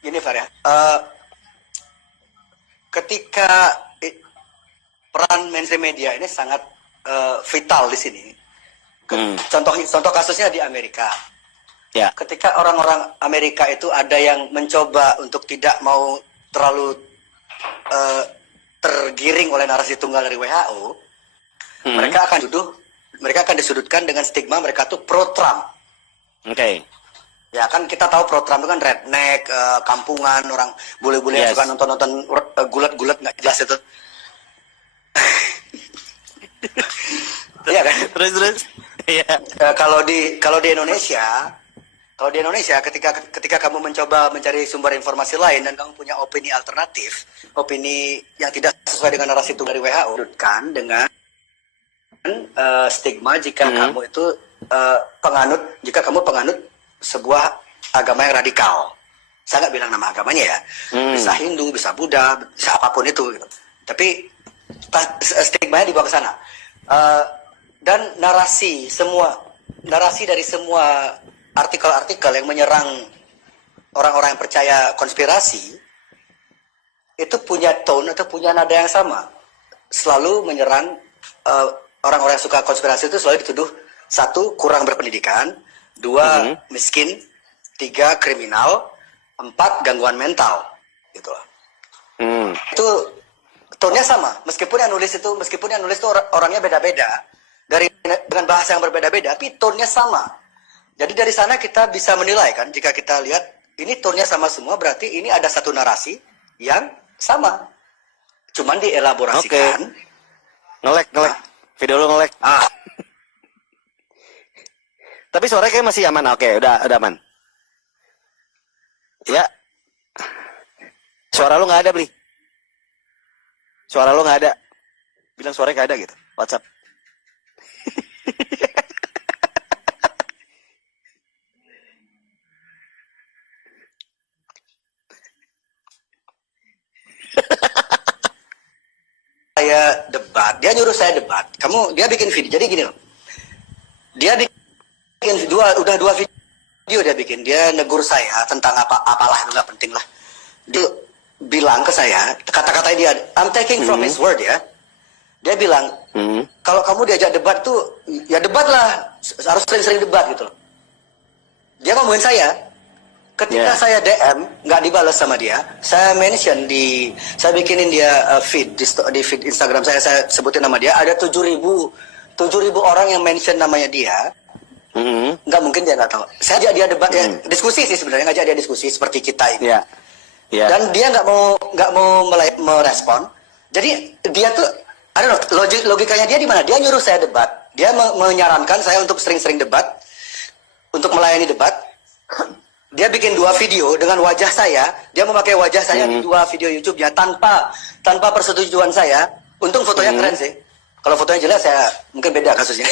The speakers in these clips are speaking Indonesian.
Gini Far ya, ketika peran mainstream media ini sangat vital di sini. Hmm. Contoh kasusnya di Amerika. Ya. Ketika orang-orang Amerika itu ada yang mencoba untuk tidak mau terlalu tergiring oleh narasi tunggal dari WHO, mereka akan disudutkan dengan stigma mereka tuh pro Trump. Oke. Ya kan kita tahu pro Trump itu kan redneck, kampungan, orang bule-bule yang suka nonton-nonton gulat-gulat nggak jelas itu. Iya kan? Terus. Iya. Kalau di Indonesia, ketika kamu mencoba mencari sumber informasi lain dan kamu punya opini alternatif, opini yang tidak sesuai dengan narasi itu dari WHO, kan dengan stigma jika kamu itu jika kamu penganut sebuah agama yang radikal. Saya nggak bilang nama agamanya ya, bisa Hindu, bisa Buddha, bisa apapun itu. Gitu. Tapi stigma-nya dibawa ke sana. Dan narasi dari semua artikel-artikel yang menyerang orang-orang yang percaya konspirasi itu punya tone atau punya nada yang sama. Selalu menyerang orang-orang yang suka konspirasi itu selalu dituduh, satu, kurang berpendidikan, dua, miskin, tiga, kriminal, empat, gangguan mental, gitu loh. Itu tone-nya sama, meskipun yang nulis itu orangnya beda-beda, dengan bahasa yang berbeda-beda, tapi tone-nya sama. Jadi dari sana kita bisa menilai kan, jika kita lihat ini tone-nya sama semua, berarti ini ada satu narasi yang sama, cuman dielaborasikan. Ngelek. Video lu ngelek. Tapi suaranya kayak masih aman. Oke, udah aman. Ya. Suara lu nggak ada, Bli. Suara lu nggak ada. Bilang suaranya nggak ada gitu. WhatsApp. Saya debat, dia nyuruh saya debat. Dia bikin video. Jadi gini loh. Dia bikin udah dua video dia bikin. Dia negur saya tentang apalah itu nggak penting lah. Dia bilang ke saya, kata-katanya dia, I'm taking from his word ya. Dia bilang, kalau kamu diajak debat tuh, ya debat lah, harus sering-sering debat gitu loh. Dia ngomongin saya. Ketika saya DM, nggak dibalas sama dia, saya mention saya bikinin dia feed di feed Instagram saya sebutin nama dia, ada 7.000 orang yang mention namanya dia. Nggak mungkin dia nggak tahu. Saya ajak dia debat, ya, diskusi sih sebenarnya, ngajak dia diskusi seperti kita ini. Dan dia nggak mau merespon. Jadi dia tuh, I don't know, logikanya dia di mana? Dia nyuruh saya debat, dia menyarankan saya untuk sering-sering debat, untuk melayani debat. Dia bikin 2 video dengan wajah saya. Dia memakai wajah saya di 2 video YouTube-nya tanpa persetujuan saya. Untung fotonya keren sih. Kalau fotonya jelas ya mungkin beda kasusnya.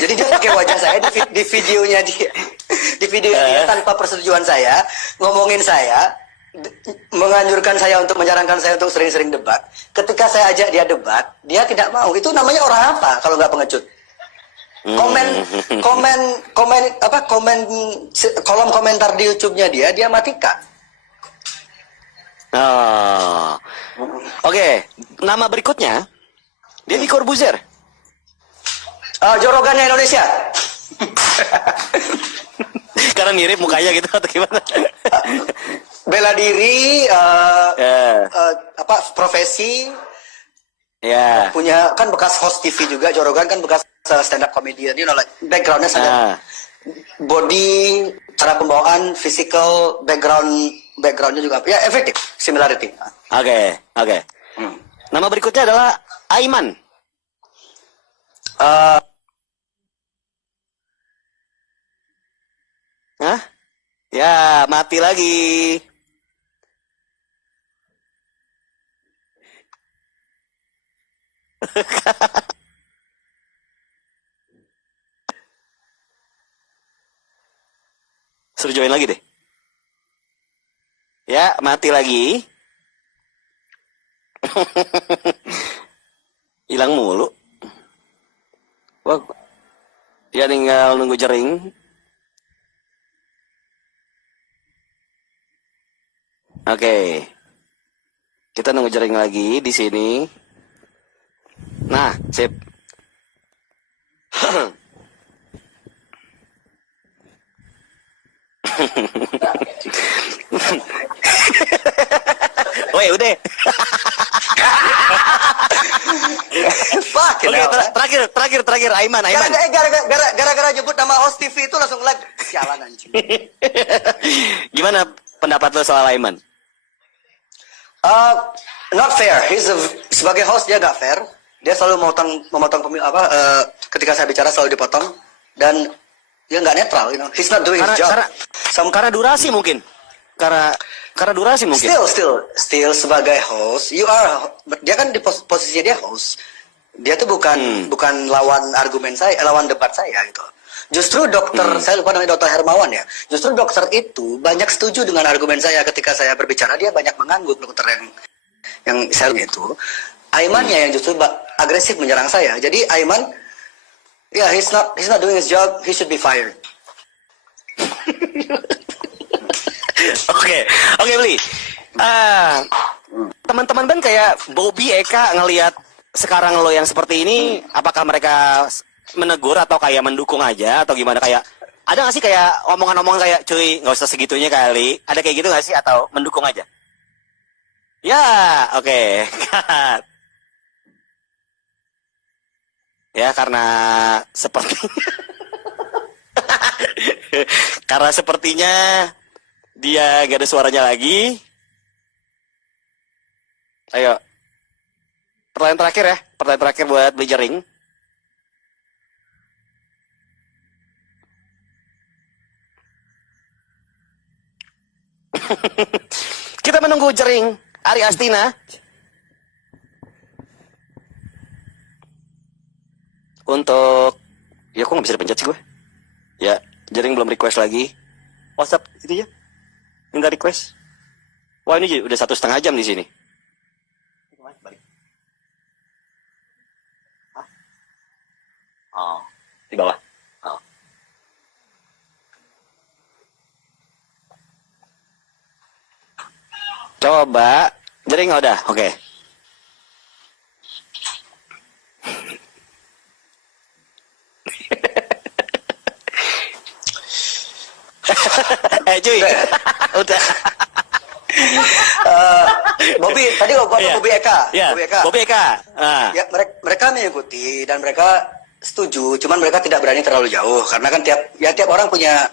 Jadi dia pakai wajah saya di videonya dia. Di videonya dia tanpa persetujuan saya, ngomongin saya, menganjurkan saya untuk menyarankan saya untuk sering-sering debat. Ketika saya ajak dia debat, dia tidak mau. Itu namanya orang apa kalau nggak pengecut? Kolom komentar di YouTube-nya dia matikan. Oke. Nama berikutnya Deddy Corbuzier. Jorogannya Indonesia. Karena mirip mukanya gitu atau gimana? Bela diri, profesi. Punya kan bekas host TV juga. Jorogan kan bekas stand up comedian, backgroundnya sangat body, cara pembawaan, physical, backgroundnya juga, ya everything, similarity. Oke. Nama berikutnya adalah Aiman. Ya, mati lagi. Suruh join lagi deh. Ya, mati lagi. Hilang mulu. Wah, ya tinggal nunggu jering. Oke. Kita nunggu Jering lagi di sini. Nah, sip. Woi, udah. Fuck, Oke, terakhir Aiman. Gara-gara nyebut nama host TV itu langsung lag. Sialan anjing. Gimana pendapat lo soal Aiman? Not fair. Sebagai host dia nggak fair. Dia selalu memotong ketika saya bicara selalu dipotong dan dia nggak netral. You know, he's not doing his job. Karena durasi mungkin. Karena durasi mungkin. Still sebagai host, dia kan di posisinya dia host. Dia tuh bukan lawan argumen saya, lawan debat saya gitu. Justru saya lupa namanya Dokter Hermawan ya. Justru dokter itu banyak setuju dengan argumen saya ketika saya berbicara. Dia banyak mengangguk dokter yang saya itu. Aimannya yang justru agresif menyerang saya. Jadi Aiman, ya he's not doing his job. He should be fired. Oke, Beli. Teman-teman band kayak Bobby, Eka ngelihat sekarang lo yang seperti ini, apakah mereka menegur atau kayak mendukung aja atau gimana? Kayak ada nggak sih kayak omongan-omongan kayak cuy nggak usah segitunya kali? Ada kayak gitu nggak sih atau mendukung aja? Ya, oke. Ya karena sepertinya dia gak ada suaranya lagi. Ayo. Pertanyaan terakhir buat Beli Jering. Kita menunggu Jering Ari Astina untuk ya kok nggak bisa dipencet sih gue. Ya, Jering belum request lagi. WhatsApp itu ya. Minta request. Wah ini udah 1,5 jam di sini. Oh, di bawah. Oh. Coba, Jering udah, oke. Cuy, udah. Bobby tadi Bobby Eka. Yeah. Bobby Eka. Ya, mereka mengikuti dan mereka setuju, cuman mereka tidak berani terlalu jauh karena kan tiap orang punya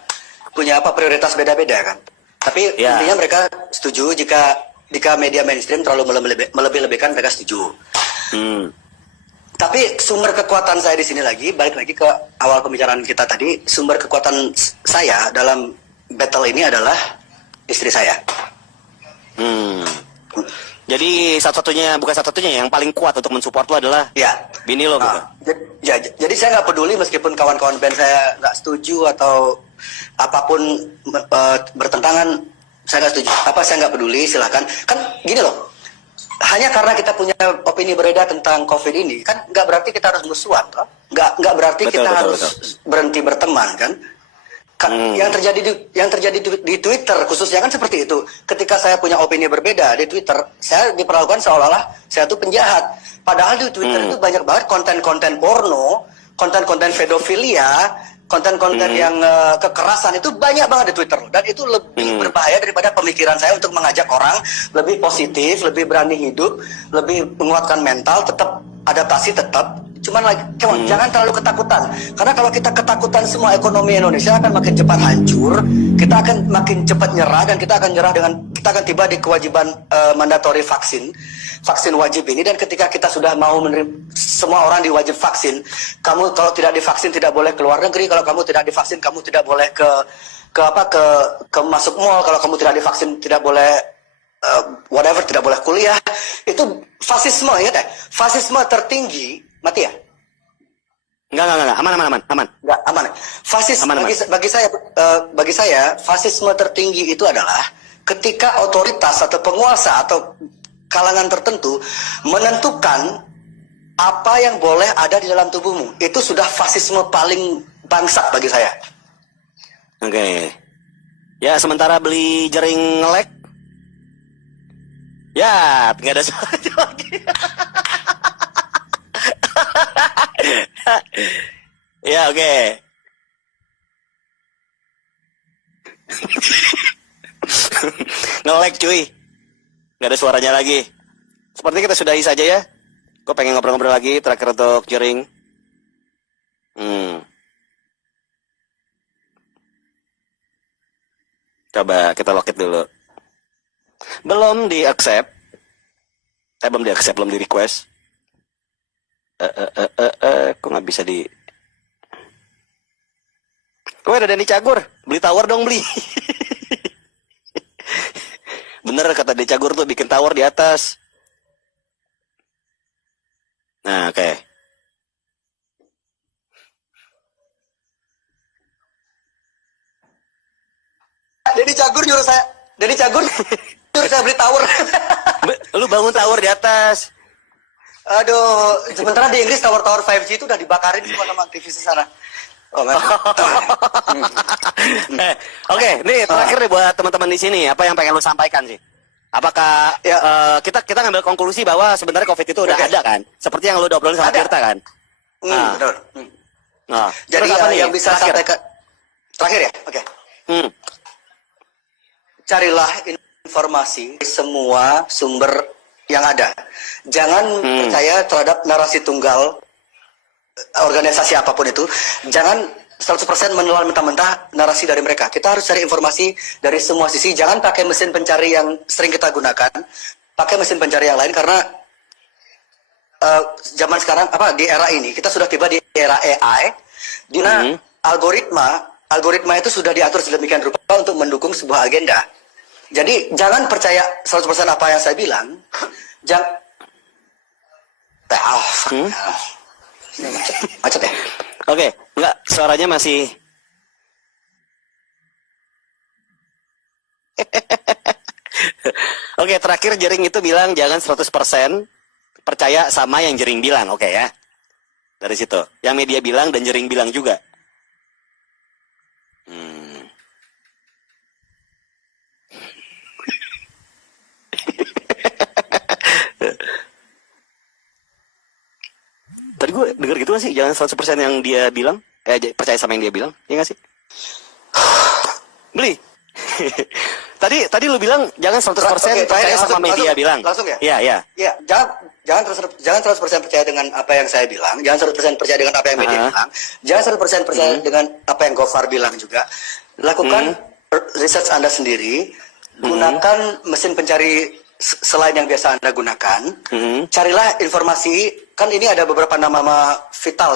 prioritas beda-beda kan. Tapi intinya mereka setuju jika media mainstream terlalu melebih-lebihkan, mereka setuju. Tapi sumber kekuatan saya di sini balik lagi ke awal pembicaraan kita tadi, sumber kekuatan saya dalam battle ini adalah istri saya. Jadi bukan satu-satunya yang paling kuat untuk mensupport lo adalah bini lo gitu. Jadi saya nggak peduli meskipun kawan-kawan band saya nggak setuju atau apapun bertentangan, saya nggak setuju. Saya nggak peduli, silahkan. Kan gini loh, hanya karena kita punya opini berbeda tentang COVID ini, kan nggak berarti kita harus musuhan, toh? Nggak berarti kita harus berhenti berteman, kan? Yang terjadi di Twitter khususnya kan seperti itu. Ketika saya punya opini berbeda di Twitter, saya diperlakukan seolah-olah saya itu penjahat. Padahal di Twitter itu banyak banget konten-konten porno, konten-konten pedofilia, konten-konten yang kekerasan, itu banyak banget di Twitter. Dan itu lebih berbahaya daripada pemikiran saya untuk mengajak orang lebih positif, lebih berani hidup, lebih menguatkan mental, tetap adaptasi tetap. Cuman jangan terlalu ketakutan. Karena kalau kita ketakutan, semua ekonomi Indonesia akan makin cepat hancur. Kita akan makin cepat nyerah, dan kita akan tiba di kewajiban mandatori vaksin wajib ini. Dan ketika kita sudah mau menerima, semua orang diwajib vaksin. Kamu kalau tidak divaksin tidak boleh keluar negeri. Kalau kamu tidak divaksin kamu tidak boleh ke masuk mall. Kalau kamu tidak divaksin tidak boleh tidak boleh kuliah. Itu fasisme, ingat ya? Fasisme tertinggi. Mati ya? Enggak. Aman. Enggak, aman. Bagi saya, fasisme tertinggi itu adalah ketika otoritas atau penguasa atau kalangan tertentu menentukan apa yang boleh ada di dalam tubuhmu. Itu sudah fasisme paling bangsat bagi saya. Oke. Ya, sementara Beli Jering ngelek. Ya, nggak ada suaranya lagi. Ya, oke. Nge-lag cuy. Nggak ada suaranya lagi. Seperti kita sudahi saja ya. Gue pengen ngobrol-ngobrol lagi terakhir untuk Jering. Coba kita lock it dulu. Belum di accept. Belum di accept, belum di request. Kok nggak bisa di... Kok ada Dani Cagur? Beli tower dong, beli. Bener kata Dani Cagur tuh, bikin tower di atas. Nah, oke. Dani Cagur nyuruh saya beli tower. Lu bangun tower di atas. Aduh, sementara di Inggris tower-tower 5G itu udah dibakarin semua sama aktivis di sana. Oh, Oke, nih terakhir nih buat teman-teman di sini, apa yang pengen lu sampaikan sih? Apakah Ya. kita ngambil konklusi bahwa sebenarnya COVID itu udah ada kan? Seperti yang lu udah obrolin sama Ada. Tirta kan? Betul. Nah, Jadi terus apa nih yang bisa terakhir? sampaikan terakhir ya, oke. Carilah informasi dari semua sumber yang ada. Jangan percaya terhadap narasi tunggal organisasi apapun itu. Jangan 100% menelan mentah-mentah narasi dari mereka. Kita harus cari informasi dari semua sisi. Jangan pakai mesin pencari yang sering kita gunakan. Pakai mesin pencari yang lain karena zaman sekarang di era ini kita sudah tiba di era AI di mana algoritma itu sudah diatur sedemikian rupa untuk mendukung sebuah agenda. Jadi jangan percaya 100% apa yang saya bilang. Macet ya. Oke, enggak, suaranya masih Oke, terakhir Jering itu bilang jangan 100% percaya sama yang Jering bilang, oke ya. Dari situ. Yang media bilang dan Jering bilang juga. Tadi gue denger gitu kan sih, jangan 100% yang dia bilang, percaya sama yang dia bilang, iya gak sih? Beli. tadi lu bilang jangan 100% percaya sama media bilang. Langsung ya? Iya. Iya, jangan 100% percaya dengan apa yang saya bilang, jangan 100% percaya dengan apa yang media bilang, jangan 100% percaya dengan apa yang Gofar bilang juga. Lakukan research Anda sendiri, gunakan mesin pencari selain yang biasa Anda gunakan. Carilah informasi, kan ini ada beberapa nama vital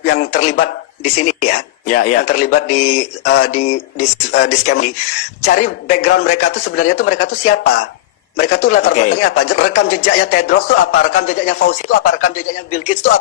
yang terlibat di sini ya. Yang terlibat di scam ini. Cari background mereka tuh sebenarnya tuh mereka tuh siapa? Mereka tuh latar belakangnya apa? Rekam jejaknya Tedros tuh apa? Rekam jejaknya Fauci tuh apa? Rekam jejaknya Bill Gates tuh apa?